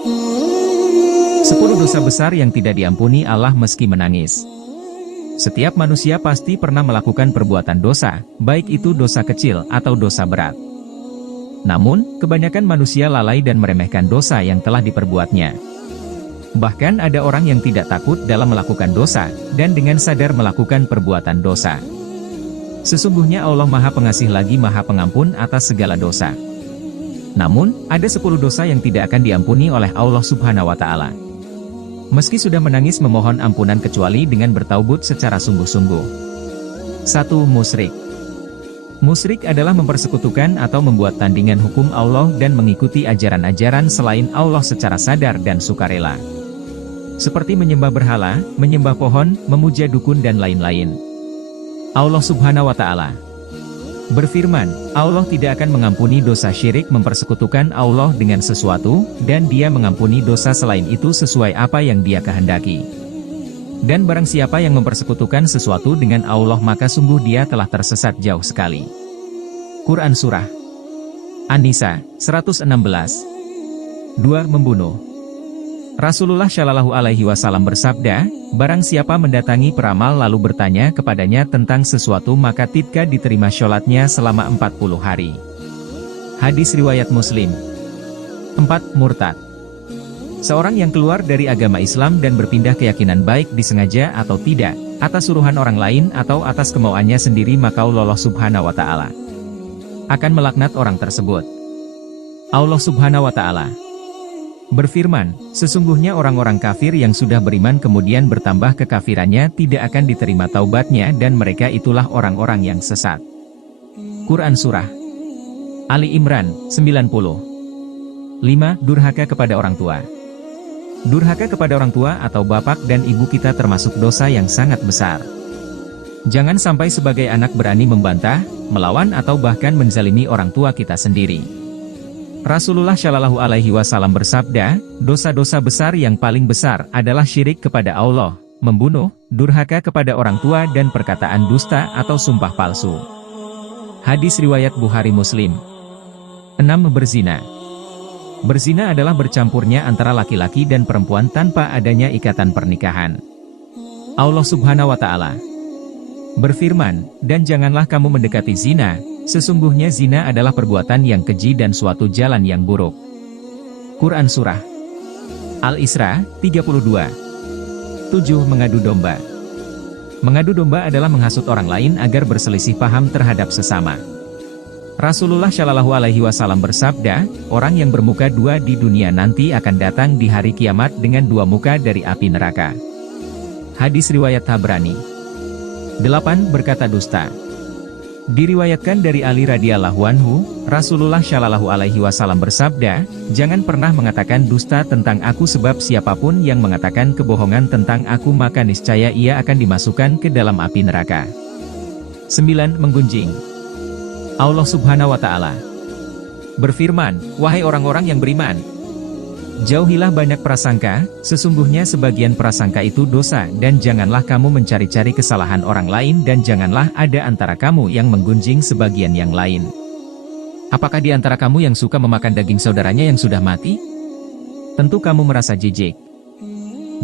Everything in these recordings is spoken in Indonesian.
10 dosa besar yang tidak diampuni Allah meski menangis. Setiap manusia pasti pernah melakukan perbuatan dosa, baik itu dosa kecil atau dosa berat. Namun, kebanyakan manusia lalai dan meremehkan dosa yang telah diperbuatnya. Bahkan ada orang yang tidak takut dalam melakukan dosa, dan dengan sadar melakukan perbuatan dosa. Sesungguhnya Allah Maha Pengasih lagi Maha Pengampun atas segala dosa. Namun, ada 10 dosa yang tidak akan diampuni oleh Allah Subhanahu wa Ta'ala. Meski sudah menangis memohon ampunan kecuali dengan bertaubat secara sungguh-sungguh. 1. Musyrik. Musyrik adalah mempersekutukan atau membuat tandingan hukum Allah dan mengikuti ajaran-ajaran selain Allah secara sadar dan sukarela. Seperti menyembah berhala, menyembah pohon, memuja dukun dan lain-lain. Allah Subhanahu wa Ta'ala berfirman, Allah tidak akan mengampuni dosa syirik mempersekutukan Allah dengan sesuatu, dan Dia mengampuni dosa selain itu sesuai apa yang Dia kehendaki. Dan barang siapa yang mempersekutukan sesuatu dengan Allah maka sungguh dia telah tersesat jauh sekali. Quran Surah An-Nisa, 116. 2. Membunuh. Rasulullah Shallallahu Alaihi Wasallam bersabda, barang siapa mendatangi peramal lalu bertanya kepadanya tentang sesuatu maka tidak diterima sholatnya selama 40 hari. Hadis riwayat Muslim. 4. Murtad. Seorang yang keluar dari agama Islam dan berpindah keyakinan baik disengaja atau tidak, atas suruhan orang lain atau atas kemauannya sendiri maka Allah Subhanahu wa Ta'ala akan melaknat orang tersebut. Allah Subhanahu wa Ta'ala berfirman, sesungguhnya orang-orang kafir yang sudah beriman kemudian bertambah kekafirannya tidak akan diterima taubatnya dan mereka itulah orang-orang yang sesat. Quran Surah Ali Imran, 90. 5. Durhaka kepada orang tua. Durhaka kepada orang tua atau bapak dan ibu kita termasuk dosa yang sangat besar. Jangan sampai sebagai anak berani membantah, melawan atau bahkan menzalimi orang tua kita sendiri. Rasulullah Shallallahu Alaihi Wasallam bersabda, dosa-dosa besar yang paling besar adalah syirik kepada Allah, membunuh, durhaka kepada orang tua dan perkataan dusta atau sumpah palsu. Hadis riwayat Bukhari Muslim. 6. Berzina. Berzina adalah bercampurnya antara laki-laki dan perempuan tanpa adanya ikatan pernikahan. Allah Subhanahu wa Ta'ala berfirman, dan janganlah kamu mendekati zina, sesungguhnya zina adalah perbuatan yang keji dan suatu jalan yang buruk. Quran Surah Al-Isra, 32. 7. Mengadu domba. Mengadu domba adalah menghasut orang lain agar berselisih paham terhadap sesama. Rasulullah Shallallahu Alaihi Wasallam bersabda, orang yang bermuka dua di dunia nanti akan datang di hari kiamat dengan dua muka dari api neraka. Hadis riwayat Tabrani. 8. Berkata dusta. Diriwayatkan dari Ali radhiyallahu anhu, Rasulullah Shallallahu Alaihi Wasallam bersabda, jangan pernah mengatakan dusta tentang aku sebab siapapun yang mengatakan kebohongan tentang aku maka niscaya ia akan dimasukkan ke dalam api neraka. 9. Menggunjing. Allah Subhanahu wa Ta'ala berfirman, wahai orang-orang yang beriman, jauhilah banyak prasangka, sesungguhnya sebagian prasangka itu dosa dan janganlah kamu mencari-cari kesalahan orang lain dan janganlah ada antara kamu yang menggunjing sebagian yang lain. Apakah di antara kamu yang suka memakan daging saudaranya yang sudah mati? Tentu kamu merasa jijik.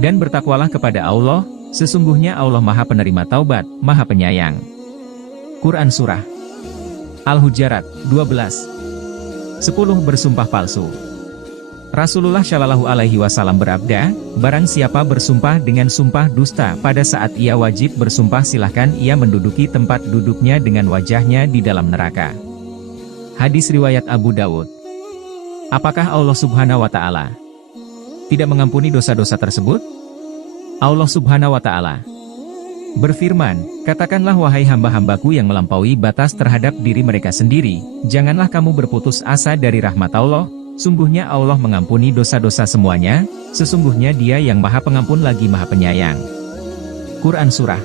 Dan bertakwalah kepada Allah, sesungguhnya Allah Maha Penerima Taubat, Maha Penyayang. Quran Surah Al-Hujarat, 12. 10. Bersumpah palsu. Rasulullah Shallallahu Alaihi Wasallam bersabda, barang siapa bersumpah dengan sumpah dusta pada saat ia wajib bersumpah silahkan ia menduduki tempat duduknya dengan wajahnya di dalam neraka. Hadis riwayat Abu Dawud. Apakah Allah Subhanahu wa Ta'ala tidak mengampuni dosa-dosa tersebut? Allah Subhanahu wa Ta'ala berfirman, katakanlah wahai hamba-hambaku yang melampaui batas terhadap diri mereka sendiri, janganlah kamu berputus asa dari rahmat Allah, sungguhnya Allah mengampuni dosa-dosa semuanya, sesungguhnya Dia yang Maha Pengampun lagi Maha Penyayang. Quran Surah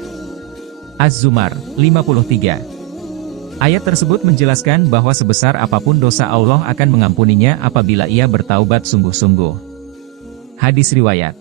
Az-Zumar, 53. Ayat tersebut menjelaskan bahwa sebesar apapun dosa Allah akan mengampuninya apabila ia bertaubat sungguh-sungguh. Hadis riwayat